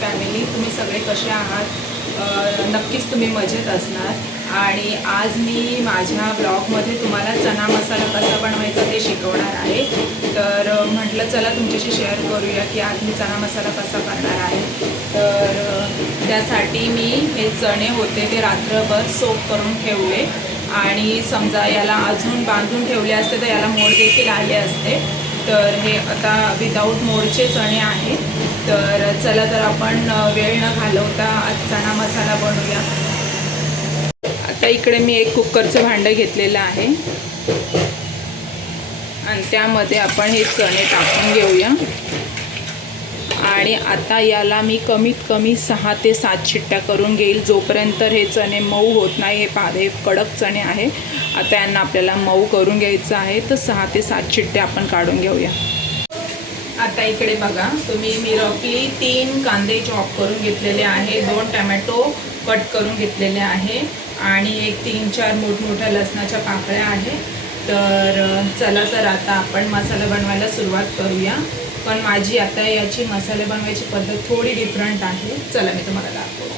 Family, तुम्ही सगळे कसे आहात? नक्कीच तुम्ही मजेत असणार। आणि आज मी माझ्या ब्लॉगमध्ये तुम्हाला चना मसाला कसा बनवायचा ते शिकवणार आहे। तर म्हटलं चला तुमच्याशी शेअर करूया की आज मी चना मसाला कसा करणार आहे। तर त्यासाठी मी हे चणे होते ते रात्रभर सोक करून ठेवले आणि समजा याला अजून बांधून ठेवले असते तर याला मोड देखील आले असते। तर हे आता विदाऊट मोडचे चणे आहेत। तर चला तर आपण वेळ न घालवता चना मसाला बनवूया। आता इकडे मी एक कुकरचं भांडं घेतलेलं आहे आणि त्यामध्ये आपण हे चणे टाकून घेऊया। आणि आता याला मी कमीत कमी 6 ते 7 शिट्ट्या करून घेईल, जोपर्यंत हे चणे मऊ होत नाही। हे पाहे कडक चणे आहे, आता यांना आपल्याला मऊ करून घ्यायचं आहे। तर 6 ते 7 शिट्ट्या आपण काढून घेऊया। आता इकडे बघा तुम्ही, मी रफली 3 कांदे चॉप करून घेतलेले आहे, 2 टमॅटो कट करून घेतलेले आहे आणि एक 3-4 मोठमोठ्या लसणाच्या पाकळ्या आहेत। तर चला तर आता आपण मसाला बनवायला सुरुवात करूया। पण माझी आता याची मसाले बनवायची पद्धत थोडी डिफरंट आहे। चला मी तुम्हाला दाखवते।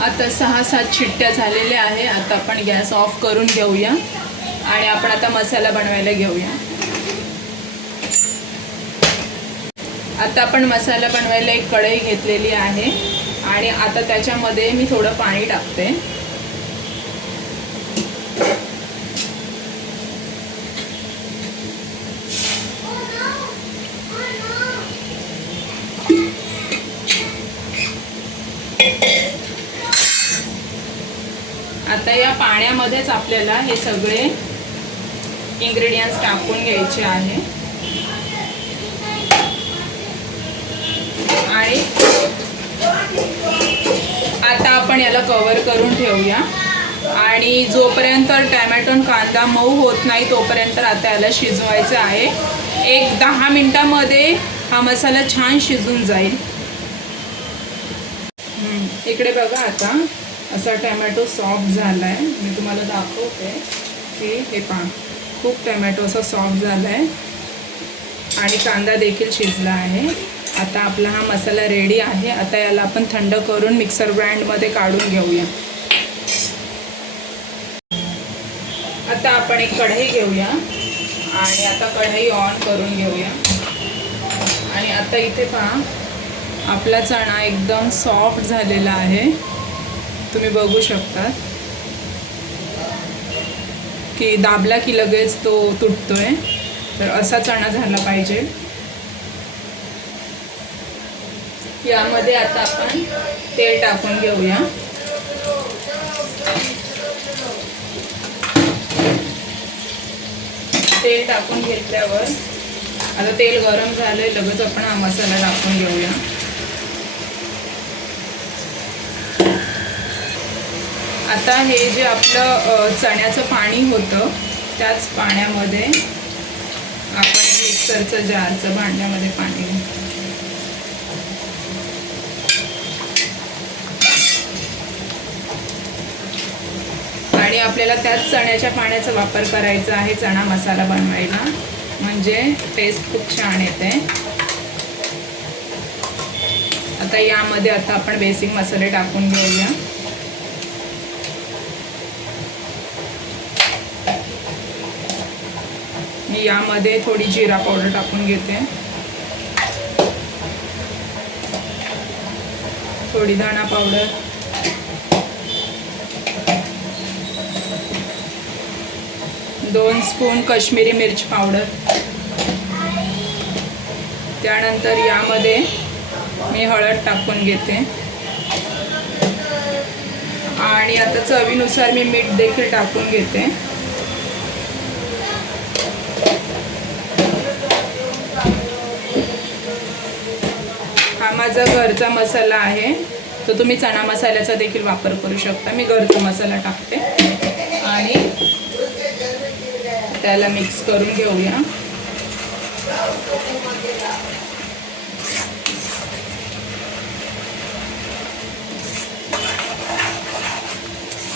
आता 6-7 शिट्ट्या झालेल्या आहे। आता आपण गॅस ऑफ करून घेऊया आणि आपण आता मसाला बनवायला घेऊया। आता आपण मसाला बनवायला एक कढई घेतलेली आहे आणि आता त्याच्यामध्ये मी थोडं पाणी टाकते। आता या पाण्यामध्येच आपल्याला हे सगळे इन्ग्रेडियंट्स टाकून घ्यायचे आहे आणि आता आपण याला कव्हर करून ठेवूया। आणि जोपर्यंत टमॅटो आणि कांदा मऊ होत नाही तोपर्यंत आता याला शिजवायचं आहे। एक 10 मिनिटांमध्ये हा मसाला छान शिजून जाईल। इकडे बघा आता असा टमॅटो सॉफ्ट झाला आहे। मी तुम्हाला दाखवते की हे पहा, खूप टमॅटो असा सॉफ्ट झाला आहे आणि कांदा देखील शिजला आहे। आता आपला हा मसाला रेडी आहे। आता याला आपण थंड करून मिक्सर ग्राइंडमध्ये काढून घेऊया। आता आपण एक कढई घेऊया आणि आता कढई ऑन करून घेऊया। आणि आता इथे पहा, आपला चणा एकदम सॉफ्ट झालेला आहे। तुम्ही बघू शकता की दाबला की लगेच तो तुटतोय। तर असा चणा झाला पाहिजे। यामध्ये आता आपण तेल टाकून घेऊया। तेल टाकून घेतल्यावर आता तेल गरम झालंय, लगेच आपण हा मसाला टाकून घेऊया। आता हे जे आपलं चण्याचं पाणी होतं त्याच पाण्यामध्ये आपण मिक्सरचं जारचं भांड्यामध्ये पाणी आणि आपल्याला त्याच चण्याच्या पाण्याचा वापर करायचा आहे चणा मसाला बनवायला, म्हणजे टेस्ट खूप छान येते। आता यामध्ये आता आपण बेसिक मसाले टाकून घेऊया। मी यामध्ये थोडी जिरा पावडर टाकून घेते, थोडी धना पावडर, दोन स्पून काश्मीरी मिर्च पावडर। त्यानंतर यामध्ये मी हळद टाकून घेते आणि आता चवीनुसार मी मीठ देखील टाकून घेते। हा माझा घरचा मसाला आहे, तो तुम्ही चणा मसाल्याचा देखील वापर करू शकता। मी घरचा मसाला टाकते। त्याला मिक्स करून घेऊया.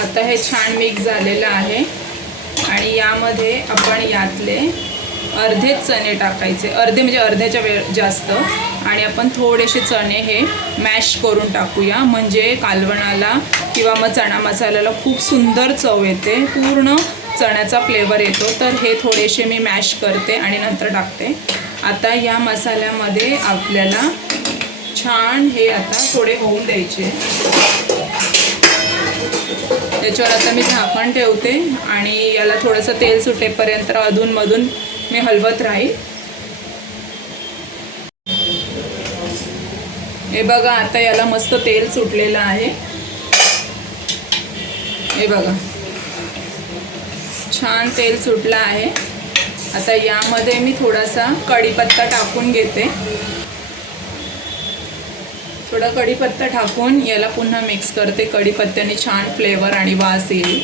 आता हे छान मिक्स झालेलं आहे आणि यामध्ये आपण यातले अर्धे चणे टाकायचे, अर्धे म्हणजे अर्ध्याच्या जास्त. आणि आपण थोडेसे चणे हे मॅश करून टाकूया, म्हणजे कालवणाला किंवा मग चणा मसाल्याला खूप सुंदर चव येते, पूर्ण चण्याचा फ्लेवर येतो. तर हे थोडेसे मी मॅश करते आणि नंतर टाकते. आता या मसाल्यामध्ये आपल्याला छान हे आता थोडे होऊन द्यायचे. त्याच्यावर आता मी झाकण ठेवते आणि याला थोडंसं तेल सुटेपर्यंत अधूनमधून मी हलवत राहील. हे बघा, आता याला मस्त तेल सुटलेलं आहे. हे बघा, छान तेल सुटलं आहे. आता यामध्ये मी थोडासा कढीपत्ता टाकून घेते. थोडा कढीपत्ता टाकून याला पुन्हा मिक्स करते. कढीपत्त्याने छान फ्लेवर आणि वास येईल.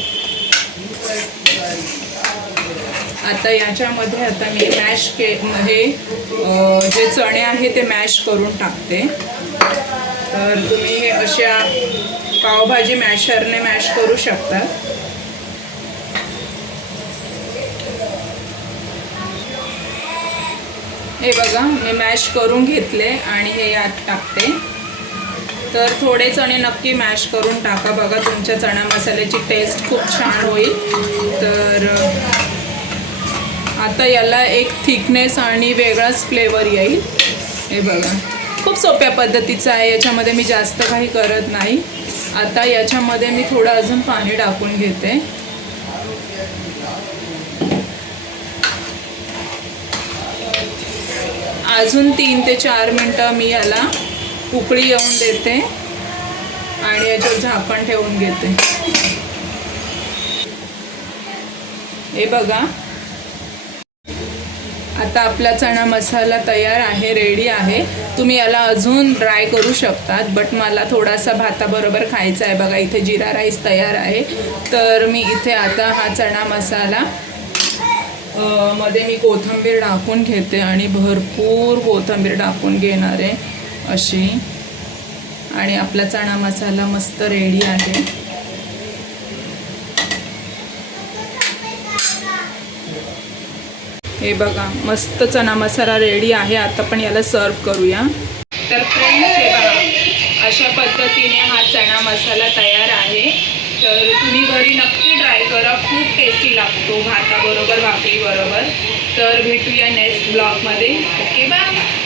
आता याच्यामध्ये आता मी मॅश हे जे चणे आहे ते मॅश करून टाकते. तर तुम्ही हे अशा पावभाजी मॅशरने मॅश करू शकता. हे बघा, मी मॅश करून घेतले आणि हे यात टाकते. तर थोडे चणे नक्की मॅश करून टाका. बघा, तुमच्या चणा मसाल्याची टेस्ट खूप छान होईल. तर आता याला एक थिकनेस आणि वेगळाच फ्लेवर येईल. हे बघा, खूप सोप्या पद्धतीचं आहे. याच्यामध्ये मी जास्त काही करत नाही. आता याच्यामध्ये मी थोडं अजून पाणी टाकून घेते. अजून 3 ते 4 मिनटं मी याला उकळी येऊन देते आणि याच्यावर झाकण ठेवून घेते. हे बघा, आता आपला चणा मसाला तयार आहे, रेडी आहे. तुम्ही याला अजून ड्राय करू शकतात, बट मला थोडासा भाताबरोबर खायचा आहे. बघा, इथे जिरा राईस तयार आहे. तर मी इथे आता हा चणा मसाला मध्ये मी कोथिंबीर टाकून घेते आणि भरपूर कोथिंबीर टाकून घेणार आहे अशी. आणि आपला चणा मसाला मस्त रेडी आहे. हे बघा, मस्त चणा मसाला रेडी आहे. आता पण याला सर्व करूया. तर फ्रेंड्स, हे बघा, अशा पद्धतीने हा चणा मसाला तयार आहे. तर तुम्ही घरी नक्की ट्राय करा, खूप टेस्टी लागतो भाताबरोबर, भाकरीबरोबर. तर भेटूया नेक्स्ट ब्लॉगमध्ये. Okay, bye.